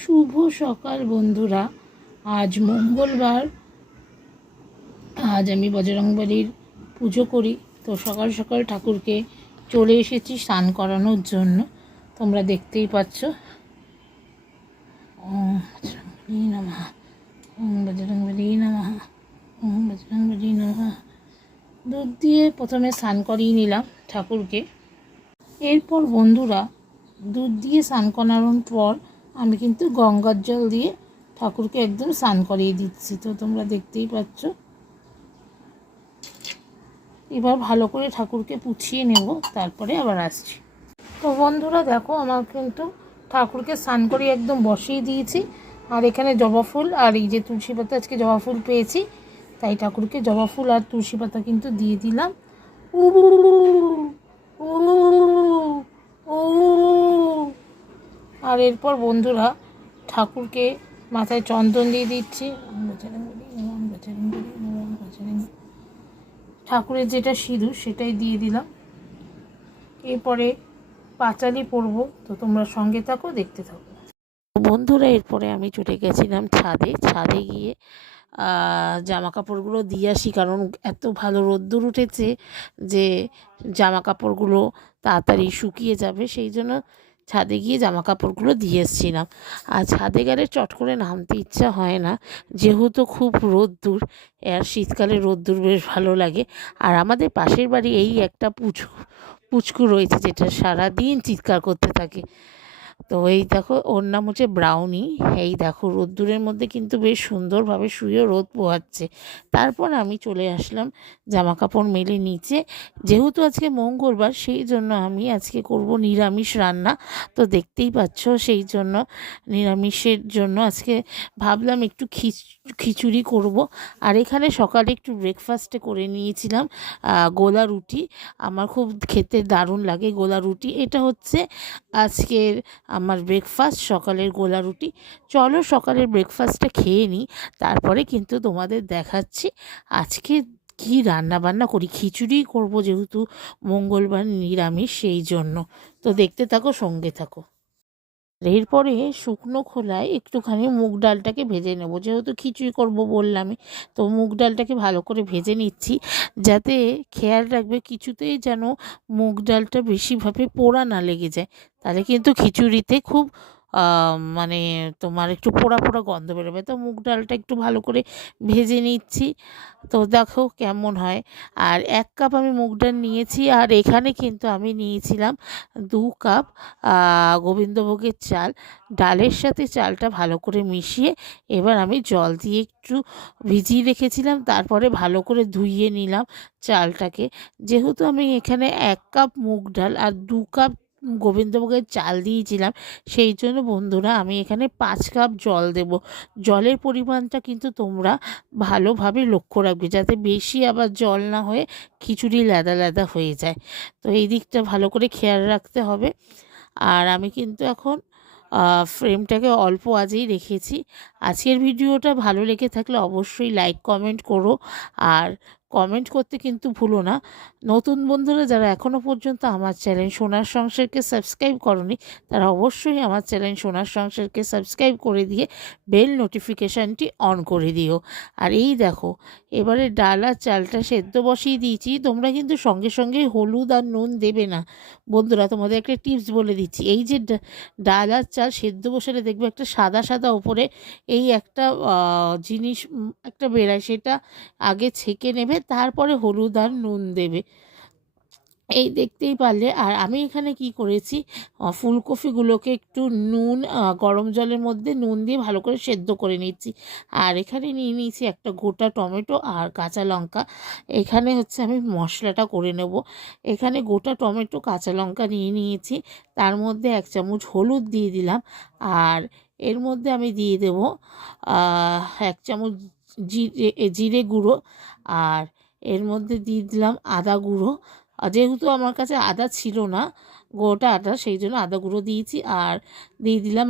শুভ সকাল বন্ধুরা। আজ মঙ্গলবার। আজ আমি বজরংবলীর পুজো করি, তো সকাল সকাল ঠাকুরকে চলে এসেছি স্নান করানোর জন্য। তোমরা দেখতেই পাচ্ছ। ওম বজরংবলী নমঃ, ওম বজরংবলী নমঃ, ওম বজরংবলী নমঃ। দুধ দিয়ে প্রথমে স্নান করিয়ে নিলাম ঠাকুরকে। এরপর বন্ধুরা, দুধ দিয়ে স্নান করানোর পর আমি কিন্তু গঙ্গার জল দিয়ে ঠাকুরকে একদম স্নান করিয়ে দিচ্ছি। তো তোমরা দেখতেই পাচ্ছ। এবার ভালো করে ঠাকুরকে পুছিয়ে নেব, তারপরে আবার আসছি। তো বন্ধুরা দেখো, আমার কিন্তু ঠাকুরকে স্নান করিয়ে একদম বসিয়ে দিয়েছি। আর এখানে জবা ফুল আর এই যে তুলসী পাতা, আজকে জবা ফুল পেয়েছি তাই ঠাকুরকে জবা ফুল আর তুলসী পাতা কিন্তু দিয়ে দিলাম। আর এরপর বন্ধুরা, ঠাকুরকে মাথায় চন্দন দিয়ে দিচ্ছি। ঠাকুরের যেটা সিঁদুর সেটাই দিয়ে দিলাম। এরপরে পাঁচালি পরব, তো তোমরা সঙ্গে থাকো, দেখতে থাকো বন্ধুরা। এরপরে আমি চলে গেছিলাম ছাদে গিয়ে জামা কাপড়গুলো দিয়ে আসি, কারণ এত ভালো রোদ্দুর উঠেছে যে জামা কাপড়গুলো তাড়াতাড়ি শুকিয়ে যাবে, সেই জন্য ছাদে গিয়ে জামা কাপড়গুলো দিয়ে এসেছিলাম। আর ছাদে গেলে চট করে নামতে ইচ্ছা হয় না, যেহেতু খুব রোদ্দুর। আর শীতকালে রোদ্দুর বেশ ভালো লাগে। আর আমাদের পাশের বাড়ি এই একটা পুচকু রয়েছে, যেটা সারাদিন চিৎকার করতে থাকে। তো এই দেখো, ওর নাম হচ্ছে ব্রাউনি। এই দেখো, রোদ্দুরের মধ্যে কিন্তু বেশ সুন্দরভাবে শুয়ে রোদ পোহাচ্ছে। তারপর আমি চলে আসলাম জামা কাপড় মেলে নিচে। যেহেতু আজকে মঙ্গলবার, সেই জন্য আমি আজকে করব নিরামিষ রান্না। তো দেখতেই পাচ্ছ, সেই জন্য নিরামিষের জন্য আজকে ভাবলাম একটু খিচুড়ি করব। আর এখানে সকালে একটু ব্রেকফাস্টে করে নিয়েছিলাম গোলা রুটি। আমার খুব খেতে দারুণ লাগে গোলা রুটি। এটা হচ্ছে আজকের আমার ব্রেকফাস্ট, সকালের গোলা রুটি। চলো সকালের ব্রেকফাস্টটা খেয়ে নিই, তারপরে কিন্তু তোমাদের দেখাচ্ছি আজকে কি রান্না বান্না করি। খিচুড়ি করব, যেহেতু মঙ্গলবার নিরামিষ, সেই জন্য। তো দেখতে থাকো, সঙ্গে থাকো। এরপরে শুকনো খোলায় একটুখানি মুগ ডালটাকে ভেজে নেব, যেহেতু খিচুড়ি করব বললামই। তো মুগ ডালটাকে ভালো করে ভেজে নিচ্ছি, যাতে খেয়াল রাখবে কিছুতেই যেন মুগ ডালটা বেশিভাবে পোড়া না লেগে যায়, তাহলে কিন্তু খিচুড়িতে খুব মানে তোমার একটু পোড়া পোড়া গন্ধ বেরোবে। তো মুগ ডালটা একটু ভালো করে ভেজে নিচ্ছি, তো দেখো কেমন হয়। আর 1 কাপ আমি মুগ ডাল নিয়েছি। আর এখানে কিন্তু আমি নিয়েছিলাম 2 কাপ গোবিন্দভোগের চাল। ডালের সাথে চালটা ভালো করে মিশিয়ে এবার আমি জল দিয়ে একটু ভিজিয়ে রেখেছিলাম, তারপরে ভালো করে ধুইয়ে নিলাম চালটাকে। যেহেতু আমি এখানে 1 কাপ মুগ ডাল আর 2 কাপ গোবিন্দভোগের চাল দিয়েছিলাম, সেই জন্য বন্ধুরা আমি এখানে 5 কাপ জল দেব। জলের পরিমাণটা কিন্তু তোমরা ভালোভাবে লক্ষ্য রাখবে, যাতে বেশি আবার জল না হয়ে খিচুড়ি লেদা লেদা হয়ে যায়। তো এই দিকটা ভালো করে খেয়াল রাখতে হবে। আর আমি কিন্তু এখন ফ্রেমটাকে অল্প আজেই রেখেছি। আজকের ভিডিওটা ভালো লেগে থাকলে অবশ্যই লাইক কমেন্ট করো, আর কমেন্ট করতে কিন্তু ভুলো না। নতুন বন্ধুরা যারা এখনও পর্যন্ত আমার চ্যানেল সোনার সংসারকে সাবস্ক্রাইব করনি, তারা অবশ্যই আমার চ্যানেল সোনার সংসারকে সাবস্ক্রাইব করে দিয়ে বেল নোটিফিকেশানটি অন করে দিও। আর এই দেখো, এবারে ডাল আর চালটা সেদ্ধ বসিয়ে দিয়েছি। তোমরা কিন্তু সঙ্গে সঙ্গে হলুদ আর নুন দেবে না বন্ধুরা, তোমাদের একটা টিপস বলে দিচ্ছি। এই যে ডাল আর চাল সেদ্ধ বসালে দেখবে একটা সাদা সাদা ওপরে এই একটা জিনিস একটা বেরায়, সেটা আগে ছেঁকে নেবে, তারপরে হলুদ আর নুন দেবে। এই দেখতেই পারলে। আর আমি এখানে কি করেছি, ফুলকপিগুলোকে একটু নুন গরম জলের মধ্যে নুন দিয়ে ভালো করে সেদ্ধ করে নিচ্ছি। আর এখানে নিয়ে নিয়েছি একটা গোটা টমেটো আর কাঁচা লঙ্কা। এখানে হচ্ছে আমি মশলাটা করে নেব। এখানে গোটা টমেটো কাঁচা লঙ্কা নিয়ে নিয়েছি, তার মধ্যে 1 চামচ হলুদ দিয়ে দিলাম। আর এর মধ্যে আমি দিয়ে দেব 1 চামচ জিরে গুঁড়ো। আর এর মধ্যে দিয়ে দিলাম আদা গুঁড়ো। যেহেতু আমার কাছে আদা ছিল না, গোটা আদা, সেই জন্য আদা গুঁড়ো দিয়েছি। আর দিয়ে দিলাম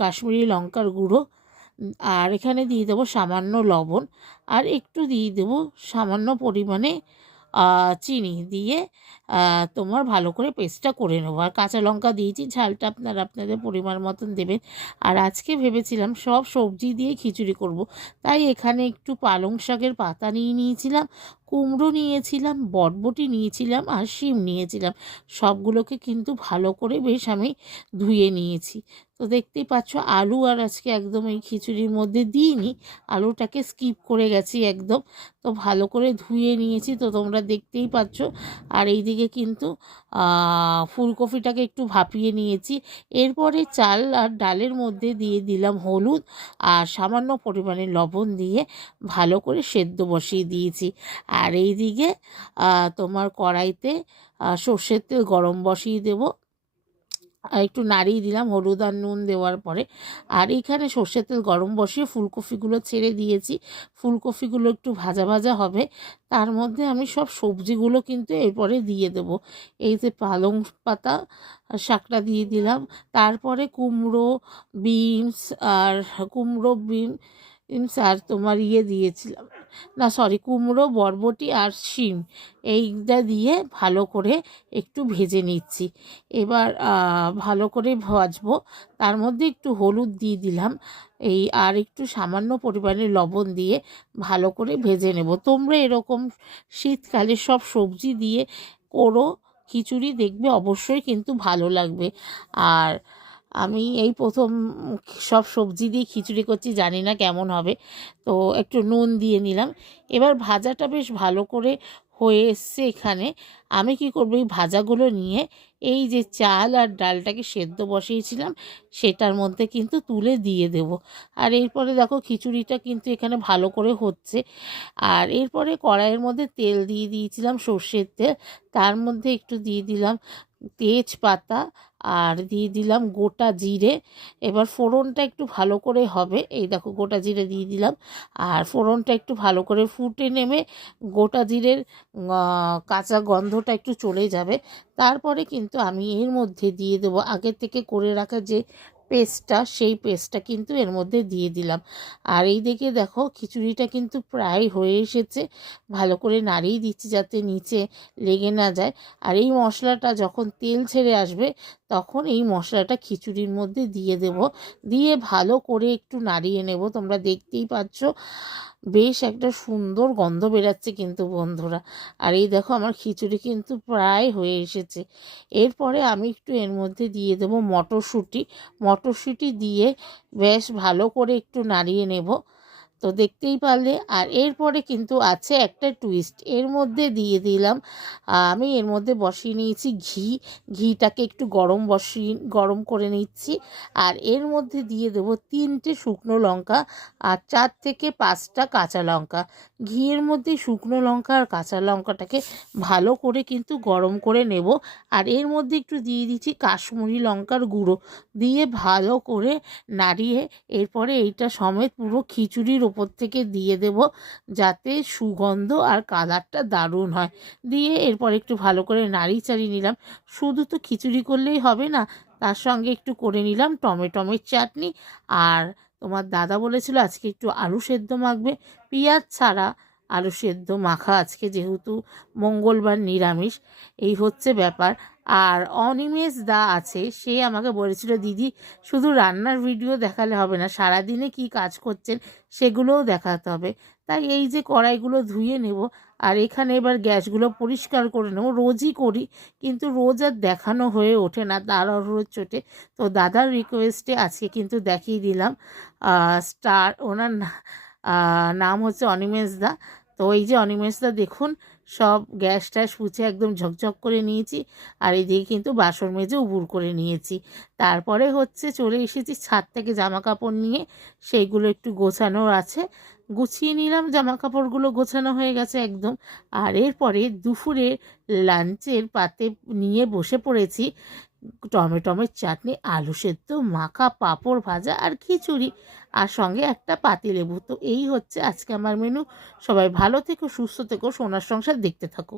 কাশ্মীরি লঙ্কার গুঁড়ো। আর এখানে দিয়ে দেবো সামান্য লবণ। আর একটু দিয়ে দেবো সামান্য পরিমাণে চিনি দিয়ে তোমার ভালো করে পেস্টটা করে নেবো। আর কাঁচা লঙ্কা দিয়েছি, ঝালটা আপনারা আপনাদের পরিমাণ মতন দেবেন। আর আজকে ভেবেছিলাম সব সবজি দিয়ে খিচুড়ি করব, তাই এখানে একটু পালং শাকের পাতা নিয়েছিলাম, কুমড়ো নিয়েছিলাম, বরবটি নিয়েছিলাম আর শিম নিয়েছিলাম। সবগুলোকে কিন্তু ভালো করে বেশ আমি ধুয়ে নিয়েছি। তো দেখতেই পাচ্ছ আলু আর আজকে একদম এই খিচুড়ির মধ্যে দিইনি, আলুটাকে স্কিপ করে গেছি একদম। তো ভালো করে ধুয়ে নিয়েছি, তো তোমরা দেখতেই পাচ্ছ। আর এইদিকে কিন্তু ফুলকপিটাকে একটু ভাপিয়ে নিয়েছি। এরপরে চাল আর ডালের মধ্যে দিয়ে দিলাম হলুদ আর সামান্য পরিমাণে লবণ দিয়ে ভালো করে সেদ্ধ বসিয়ে দিয়েছি। আর এইদিকে তোমার কড়াইতে সর্ষের তেল গরম বসিয়ে দেবো, আর একটু নাড়িয়ে দিলাম হলুদ আর নুন দেওয়ার পরে। আর এইখানে সর্ষের তেল গরম বসিয়ে ফুলকপিগুলো ছেড়ে দিয়েছি। ফুলকপিগুলো একটু ভাজা ভাজা হবে, তার মধ্যে আমি সব সবজিগুলো কিন্তু এরপরে দিয়ে দেব। এই যে পালং পাতা শাকটা দিয়ে দিলাম, তারপরে কুমড়ো বিনস আর তোমার দিয়েছিলাম, না সরি, কুমড়ো, বরবটি আর শিম, এইটা দিয়ে ভালো করে একটু ভেজে নিচ্ছি। এবার ভালো করে ভাজবো, তার মধ্যে একটু হলুদ দিয়ে দিলাম আর একটু সামান্য পরিমাণে লবণ দিয়ে ভালো করে ভেজে নেব। তোমরা এরকম শীতকালে সব সবজি দিয়ে করো খিচুড়ি, দেখবে অবশ্যই কিন্তু ভালো লাগবে। আর আমি এই প্রথম সব সবজি দিয়ে খিচুড়ি করছি, জানি না কেমন হবে, তো একটু নুন দিয়ে নিলাম। এবার ভাজাটা বেশ ভালো করে হয়ে এসছে। এখানে আমি কি করব, এই ভাজাগুলো নিয়ে এই যে চাল আর ডালটাকে সেদ্ধ বসিয়েছিলাম সেটার মধ্যে কিন্তু তুলে দিয়ে দেব। আর এরপরে দেখো খিচুড়িটা কিন্তু এখানে ভালো করে হচ্ছে। আর এরপরে কড়াইয়ের মধ্যে তেল দিয়ে দিয়েছিলাম, সর্ষের তেল, তার মধ্যে একটু দিয়ে দিলাম তেজপাতা আর দিয়ে দিলাম গোটা জিরে। এবার ফোড়নটা একটু ভালো করে হবে, এই দেখো গোটা জিরে দিয়ে দিলাম। আর ফোড়নটা একটু ভালো করে ফুটে নেমে গোটা জিরের কাঁচা গন্ধটা একটু চলে যাবে, তারপরে কিন্তু আমি এর মধ্যে দিয়ে দেবো আগের থেকে করে রাখা যে পেস্টটা, সেই পেস্টটা কিন্তু এর মধ্যে দিয়ে দিলাম। আর এই দিকে দেখো খিচুড়িটা কিন্তু প্রায় হয়ে এসেছে, ভালো করে নাড়িয়ে দিচ্ছি যাতে নিচে লেগে না যায়। আর এই মশলাটা যখন তেল ছেড়ে আসবে তখন এই মশলাটা খিচুড়ির মধ্যে দিয়ে দেব, দিয়ে ভালো করে একটু নাড়িয়ে নেব। তোমরা দেখতেই পাচ্ছ বেশ একটা সুন্দর গন্ধ বেরাচ্ছে কিন্তু বন্ধুরা। আর এই দেখো আমার খিচুড়ি কিন্তু প্রায় হয়ে এসেছে। এরপরে আমি একটু এর মধ্যে দিয়ে দেবো মটরশুঁটি দিয়ে বেশ ভালো করে একটু নাড়িয়ে নেব, তো দেখতেই পারলে। আর এরপরে কিন্তু আছে একটা টুইস্ট, এর মধ্যে দিয়ে দিলাম আমি এর মধ্যে বসিয়ে নিয়েছি ঘিটাকে একটু গরম করে নিচ্ছি। আর এর মধ্যে দিয়ে দেবো 3টে শুকনো লঙ্কা আর 4 থেকে 5টা কাঁচা লঙ্কা। ঘিয়ের মধ্যে শুকনো লঙ্কা আর কাঁচা লঙ্কাটাকে ভালো করে কিন্তু গরম করে নেব। আর এর মধ্যে একটু দিয়ে দিচ্ছি কাশ্মীরি লঙ্কার গুঁড়ো, দিয়ে ভালো করে নাড়িয়ে এরপরে এইটা সমেত পুরো খিচুড়ির ওপর থেকে দিয়ে দেব, যাতে সুগন্ধ আর কালারটা দারুণ হয়। দিয়ে এরপর একটু ভালো করে নাড়িয়ে চাড়িয়ে নিলাম। শুধু তো খিচুড়ি করলেই হবে না, তার সঙ্গে একটু করে নিলাম টমেটোমের চাটনি। আর তোমার দাদা বলেছিল আজকে একটু আলু সেদ্ধ মাখবে, পেঁয়াজ ছাড়া আলু সেদ্ধ মাখা আজকে, যেহেতু মঙ্গলবার নিরামিষ, এই হচ্ছে ব্যাপার। আর অনিমেষ দা আছে, সে আমাকে বলেছিল দিদি শুধু রান্নার ভিডিও দেখালে হবে না, সারাদিনে কি কাজ করছেন সেগুলোও দেখাতে হবে। তাই এই যে কড়াইগুলো ধুয়ে নেব, আর এখানে এবার গ্যাসগুলো পরিষ্কার করে নেব। রোজই করি, কিন্তু রোজ আর দেখানো হয়ে ওঠে না তাড়াহুড়োর চোটে। তো দাদার রিকোয়েস্টে আজকে কিন্তু দেখিয়ে দিলাম। ওনার নাম হচ্ছে অনিমেষ দা। তো এই যে অনিমেষ দা দেখুন, সব গ্যাস ট্যাস পুছে একদম ঝকঝক করে নিয়েছি। আর এইদিকে কিন্তু বাসন মেজে উবুর করে নিয়েছি। তারপরে হচ্ছে চলে এসেছি ছাদ থেকে জামা কাপড় নিয়ে, সেইগুলো একটু গোছানোর আছে, গুছিয়ে নিলাম। জামা কাপড়গুলো গোছানো হয়ে গেছে একদম। আর এরপরে দুপুরে লাঞ্চের পাতে নিয়ে বসে পড়েছি টমেটোমের চাটনি, আলু সেদ্ধ মাখা, পাঁপড় ভাজা আর খিচুড়ি, আর সঙ্গে একটা পাতিলেবু। তো এই হচ্ছে আজকে আমার মেনু। সবাই ভালো থেকো, সুস্থ থেকো, সোনার সংসার দেখতে থাকো।